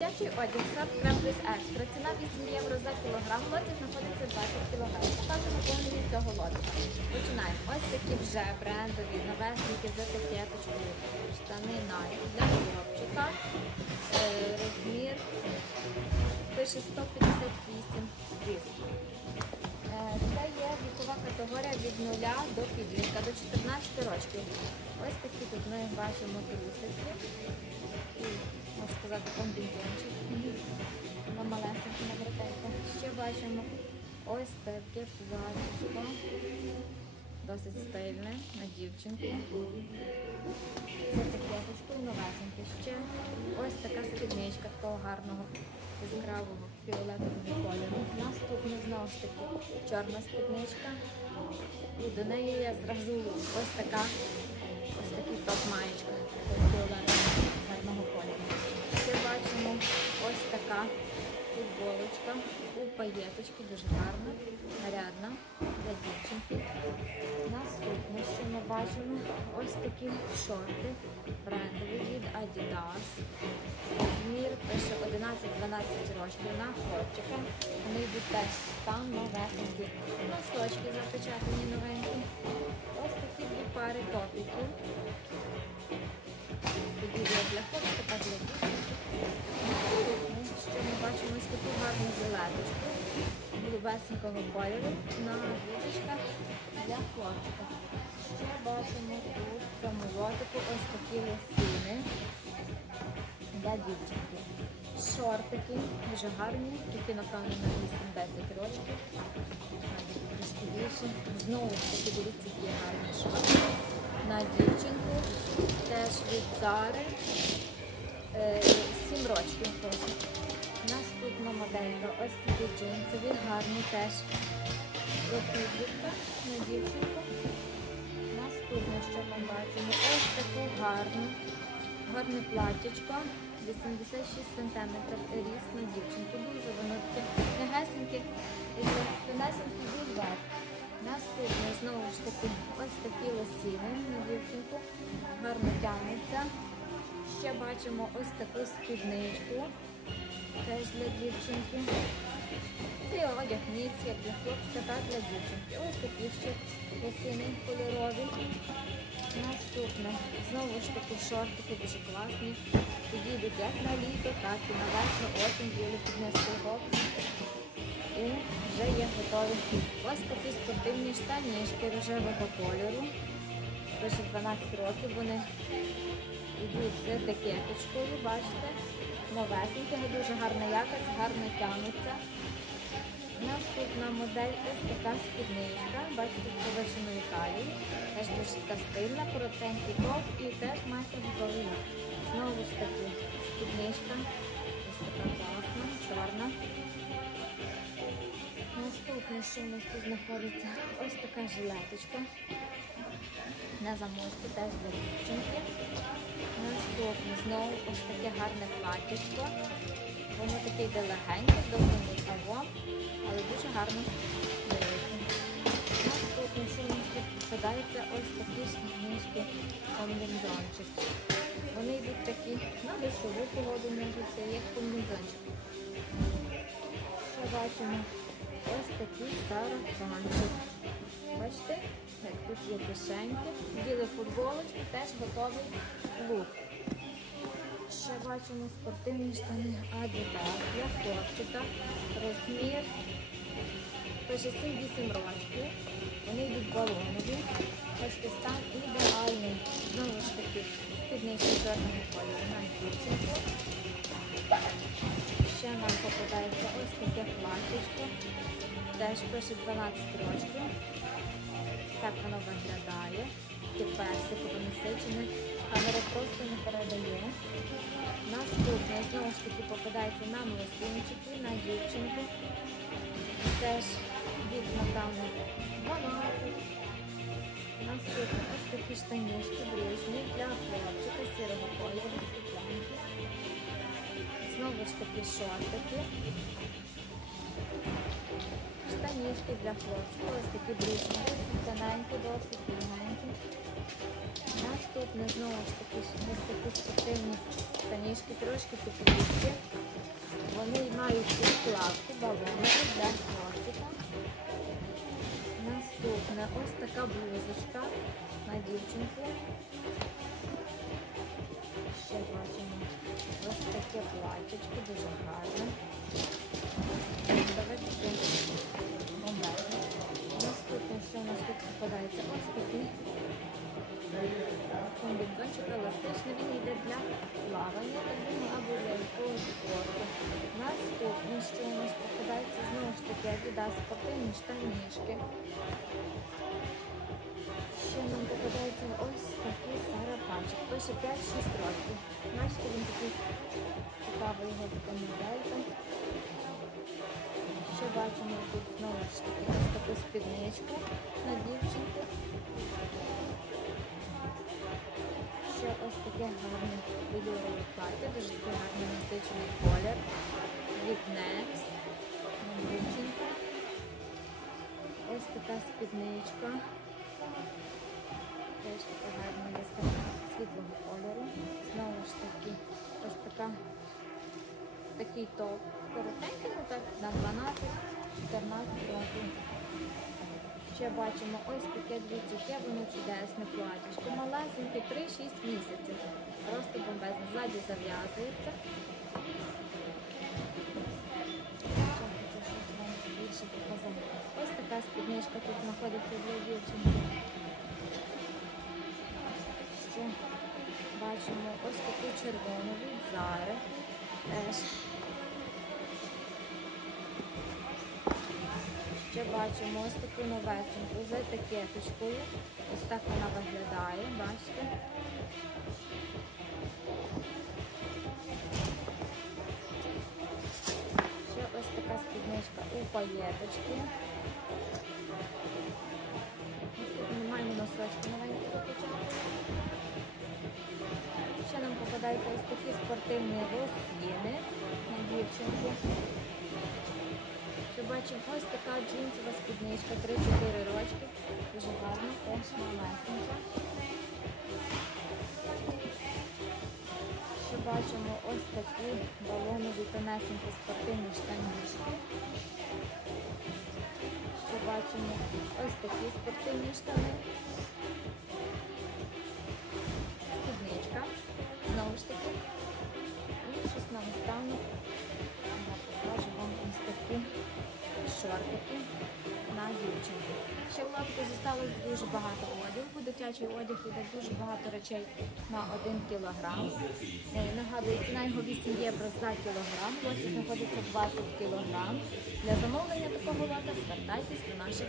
Дитячий одяг сад Кремплюс Екстра. Ціна 8 євро за кілограм. Лоті знаходиться 20 кілограм. Покажемо повний цього лоту. Починаємо. Ось такі вже брендові, новесенькі з етикеточкою. Штани Nike для хлопчика. Е, Розмір пише 158 різк. Е, Це є вікова категорія від 0 до підлітка, до 14 років. Ось такі тут ми бачимо трусики. І, можна сказати, комбінзончик. На малесенькі на братейка. Ще бачимо ось таке платічко. Досить стильне на дівчинку. З етикеточкою новесеньке. Ще ось така спідничка такого гарного яскравого фіолетового кольору. Наступна знову ж таки чорна спідничка. І до неї є зразу ось така, ось такий топ-маєчка бачимо ось така футболочка у паєточки, дуже гарна, нарядна для дівчинки. Наступне, що ми бачимо, ось такі шорти брендові від Adidas. Розмір пише 11-12 років на хлопчика. Вони йдуть теж там новесенькі. Носочки запечатані новенькі. Ось такі дві пари топіків. Підійде для хлопчика для дівчинки. Жилеточку голубесенького кольору на візочках для хлопчика. Ще бачимо тут в цьому лотику ось такі лосини для дівчинки. Шортики дуже гарні, які напевно на 8-10 років. Трішки більше. Знову ж таки дивіться, які гарні шорти. На дівчинку теж від Зари. 7 років Наступна моделька ось такі джинсові, гарні теж підлітка на дівчинку. Наступне, що ми бачимо, ось таку гарну, гарне платтячко, 86 см ріс на дівчинку. Дуже воно таке м'ягесеньке і тонесенький бюджет. Наступне, знову ж таки, ось такі лосіни на дівчинку, гарно тягнеться. Ще бачимо ось таку спідничку теж для дівчинки. Це одяг мікс, як для хлопчика, так для дівчинки. Ось такі ще лосини кольорові. Наступне. Знову ж таки шортики дуже класні. Підійдуть як на літо, так і на весну, осінь, білі піднести гоп. І вже є готові. Ось такі спортивні штанішки рожевого кольору. Лише 12 років вони йдуть з етикеточкою, бачите? Новесеньке, дуже гарна якість, гарно тягнеться. Наступна модель ось така спідничка. Бачите, з повишеною талією. Теж дуже стильна, коротенький топ і теж майже готовий. Знову ж таки спідничка. Ось така класна, чорна. Наступне, що у нас тут знаходиться, ось така жилеточка. На замочку теж для дівчинки. Наступне знову ось таке гарне платтячко. Воно таке йде легеньке, довгим рукавом, але дуже гарно. Наступне, що у нас ось такі сніжки комбінзончик. Вони йдуть такі на дощову погоду можуть, як комбінзончик. Що бачимо? Ось такий сарафанчик. Бачите, як тут є кишеньки, діли футболочки, теж готовий лук. Ще бачимо спортивні штани Adidas для хлопчика. Розмір пише 7-8 років. Вони йдуть балонові. Бачите, стан ідеальний. Знову ж таки, спіднички чорного кольору на дівчинку. Ще нам попадається ось таке платічко. Теж пише 12 років. Так воно виглядає. Таке персикове насичене. Камера просто не передає. Наступне, знову ж таки, попадається на лосинчики, на дівчинку. Теж від, напевно, 12. Наступне ось такі штанішки брючні для хлопчика сірого кольору, світленькі. Знову ж таки шортики. Штанішки для хлопчика, ось такі досить тоненькі, досить легенькі. Наступне знову ж таки ось такі спортивні штанішки, трошки тепліші. Вони мають підкладку, балони для хвостика. Наступне ось така блузочка на дівчинку. Ще бачимо ось таке платячко, дуже гарне. Давайте комбінзончик еластичний, він йде для плавання, так думаю, або для якогось спорту. Наступне, що у нас попадається, знову ж таки, Adidas спортивні штанішки. Ще нам попадається ось такий сарафанчик. Пише 5-6 років. Бачите, він такий цікавий його така моделька. Ще бачимо тут знову ж таки ось таку спідничку на дівчинку. Таке гарне велюрове плаття, дуже гарний насичений колір. Від Next. Ось така спідничка. Теж така гарна яскрава світлого кольору. Знову ж таки, ось така такий топ. Коротенький, ну так, на 12-14 років. Ще бачимо ось таке яке воно чудесне платічко. Малесеньке 3-6 місяців. Просто бомбезне. Ззаді зав'язується. Ось така спідничка тут знаходиться для дівчинки. Ще бачимо ось таку червону від Зари. Ще бачимо ось таку новесеньку з етикеточкою. Ось так вона виглядає, бачите. Ще ось така спідничка у паєточки. Маємо носочки новенькі початку. Ще нам попадаються ось такі спортивні лосіни на дівчинку. Бачимо ось така джинсова спідничка 3-4 рочки. Дуже гарна, теж малесенька. Ще бачимо ось такі балонові тонесенькі спортивні штанішки. Ще бачимо ось такі спортивні штани. Спідничка. Знову ж таки. І щось нам стану. Шортики на дівчинку. Ще в лапку зосталось дуже багато одягу. Дитячий одяг іде дуже багато речей на 1 кілограм. Е, Нагадую, ціна його 8 євро за кілограм. Ось знаходиться 20 кілограм. Для замовлення такого лака звертайтесь до наших